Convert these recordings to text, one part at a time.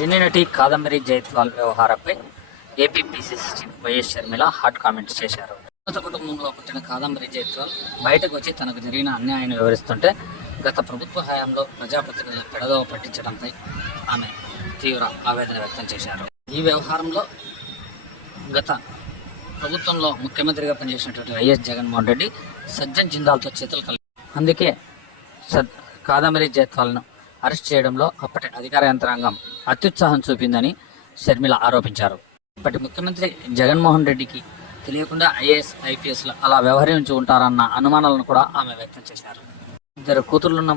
సినీనటి కాదంబరి జైత్వాల్ వ్యవహారంపై APPCC chief YS Sharmila hot comments చేశారు. ఉన్నత కుటుంబంలో పుట్టిన కాదంబరి జైత్వాల్ బయటకు వచ్చి తనకు జరిగిన అన్యాయాన్ని వివరిస్తుంటే గత ప్రభుత్వ హయాంలో ప్రజాప్రతినిధుల పెడదవ పట్టించడంపై ఆమె తీవ్ర ఆవేదన వ్యక్తం చేశారు. ఈ వ్యవహారంలో గత ప్రభుత్వంలో ముఖ్యమంత్రిగా పనిచేసినటువంటి వైఎస్ జగన్మోహన్ రెడ్డి సజ్జన్ జిందాల్తో చేతులు కలిపి అందుకే సద్ కాదంబరి జైత్వాల్ను అరెస్ట్ చేయడంలో అప్పటి అధికార యంత్రాంగం అత్యుత్సాహం చూపిందని షర్మిల ఆరోపించారు. ఇప్పటి ముఖ్యమంత్రి జగన్మోహన్ రెడ్డికి తెలియకుండా ఐఏఎస్ ఐపీఎస్లు అలా వ్యవహరించి ఉంటారన్న అనుమానాలను కూడా ఆమె వ్యక్తం చేశారు. ఇద్దరు కూతుర్లున్న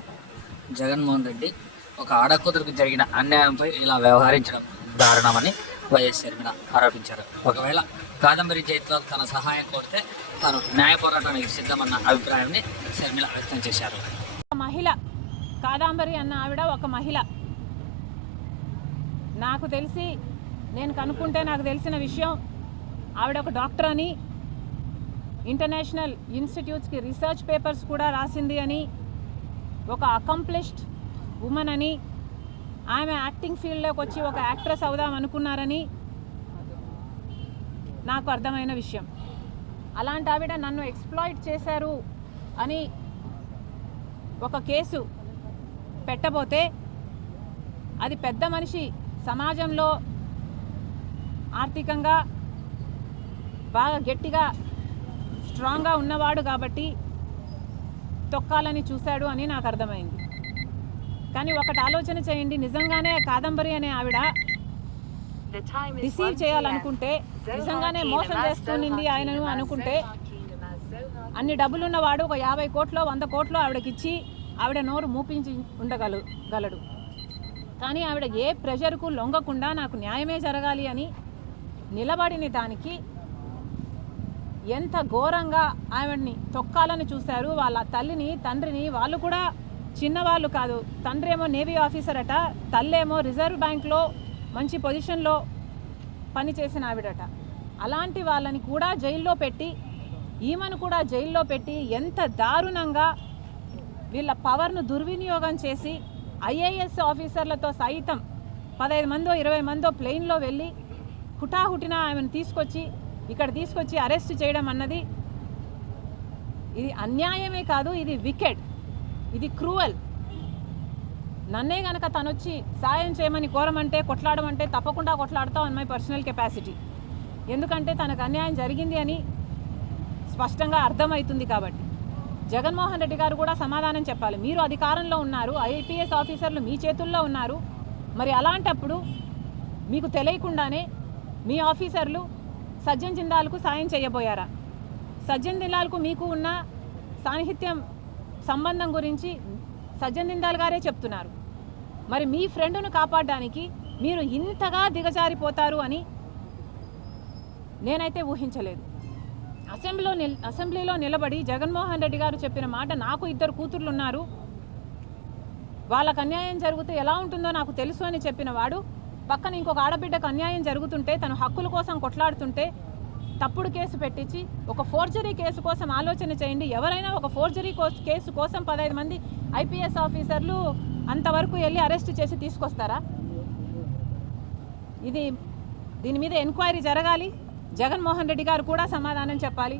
జగన్మోహన్ రెడ్డి ఒక ఆడకూతురుకు జరిగిన అన్యాయంపై ఇలా వ్యవహరించడం దారుణమని వైఎస్ షర్మిల ఆరోపించారు. ఒకవేళ కాదంబరి జైత్వాల్ తన సహాయం కోరితే తాను న్యాయ పోరాటానికి సిద్ధమన్న అభిప్రాయాన్ని షర్మిల వ్యక్తం చేశారు. ఒక మహిళ కాదాంబరి అన్న ఆవిడ ఒక మహిళ. నాకు తెలిసి నేను కనుక్కుంటే నాకు తెలిసిన విషయం ఆవిడ ఒక డాక్టర్ అని ఇంటర్నేషనల్ ఇన్స్టిట్యూట్స్కి రీసెర్చ్ పేపర్స్ కూడా రాసింది అని ఒక అకంప్లిష్డ్ ఉమెన్ అని ఆమె యాక్టింగ్ ఫీల్డ్లోకి వచ్చి ఒక యాక్ట్రెస్ అవుదాం అనుకున్నారని నాకు అర్థమైన విషయం. అలాంటి ఆవిడ నన్ను ఎక్స్ప్లాయిట్ చేశారు అని ఒక కేసు పెట్టబోతే అది పెద్ద మనిషి సమాజంలో ఆర్థికంగా బాగా గట్టిగా స్ట్రాంగ్గా ఉన్నవాడు కాబట్టి తొక్కాలని చూశాడు అని నాకు అర్థమైంది. కానీ ఒకటి ఆలోచన చేయండి. నిజంగానే కాదంబరి అనే ఆవిడ రిసీవ్ చేయాలనుకుంటే నిజంగానే మోసం చేస్తునింది ఆయనను అనుకుంటే అన్ని డబ్బులు ఉన్నవాడు ఒక యాభై కోట్లో వంద కోట్లో ఆవిడకిచ్చి ఆవిడ నోరు మూపించి ఉండగలు గలడు. కానీ ఆవిడ ఏ ప్రెషర్కు లొంగకుండా నాకు న్యాయమే జరగాలి అని నిలబడిన దానికి ఎంత ఘోరంగా ఆవిడ్ని తొక్కాలని చూశారు. వాళ్ళ తల్లిని తండ్రిని వాళ్ళు కూడా చిన్నవాళ్ళు కాదు. తండ్రి ఏమో నేవీ ఆఫీసర్ అట తల్లేమో రిజర్వ్ బ్యాంక్లో మంచి పొజిషన్లో పనిచేసిన ఆవిడట. అలాంటి వాళ్ళని కూడా జైల్లో పెట్టి ఈమెను కూడా జైల్లో పెట్టి ఎంత దారుణంగా వీళ్ళ పవర్ను దుర్వినియోగం చేసి ఐఏఎస్ ఆఫీసర్లతో సైతం పదహైదు మందో ఇరవై మందో ప్లెయిన్లో వెళ్ళి హుటాహుటిన ఆమెను తీసుకొచ్చి ఇక్కడ తీసుకొచ్చి అరెస్ట్ చేయడం అన్నది ఇది అన్యాయమే కాదు ఇది వికెట్ ఇది క్రూవల్. నన్నే గనక తనొచ్చి సాయం చేయమని కోరమంటే కొట్లాడమంటే తప్పకుండా కొట్లాడతాం అన్ మై పర్సనల్ కెపాసిటీ. ఎందుకంటే తనకు అన్యాయం జరిగింది అని స్పష్టంగా అర్థమవుతుంది కాబట్టి. జగన్మోహన్ రెడ్డి గారు కూడా సమాధానం చెప్పాలి. మీరు అధికారంలో ఉన్నారు ఐపీఎస్ ఆఫీసర్లు మీ చేతుల్లో ఉన్నారు. మరి అలాంటప్పుడు మీకు తెలియకుండానే మీ ఆఫీసర్లు సజ్జన్ జిందాల్కు సాయం చేయబోయారా? సజ్జన్ జిందాల్కు మీకు ఉన్న సాహిత్యం సంబంధం గురించి సజ్జన్ జిందాల్ గారే చెప్తున్నారు. మరి మీ ఫ్రెండ్ను కాపాడడానికి మీరు ఇంతగా దిగజారిపోతారు అని నేనైతే ఊహించలేదు. అసెంబ్లీలో నిల్ అసెంబ్లీలో నిలబడి జగన్మోహన్ రెడ్డి గారు చెప్పిన మాట నాకు ఇద్దరు కూతుర్లు ఉన్నారు వాళ్ళకు అన్యాయం జరిగితే ఎలా ఉంటుందో నాకు తెలుసు అని చెప్పిన వాడు. పక్కన ఇంకొక ఆడబిడ్డకు అన్యాయం జరుగుతుంటే తన హక్కుల కోసం కొట్లాడుతుంటే తప్పుడు కేసు పెట్టించి ఒక ఫోర్జరీ కేసు కోసం ఆలోచన చేయండి. ఎవరైనా ఒక ఫోర్జరీ కేసు కోసం పదహైదు మంది ఐపీఎస్ ఆఫీసర్లు అంతవరకు వెళ్ళి అరెస్ట్ చేసి తీసుకొస్తారా? ఇది దీని మీద ఎంక్వైరీ జరగాలి. జగన్మోహన్ రెడ్డి గారు కూడా సమాధానం చెప్పాలి.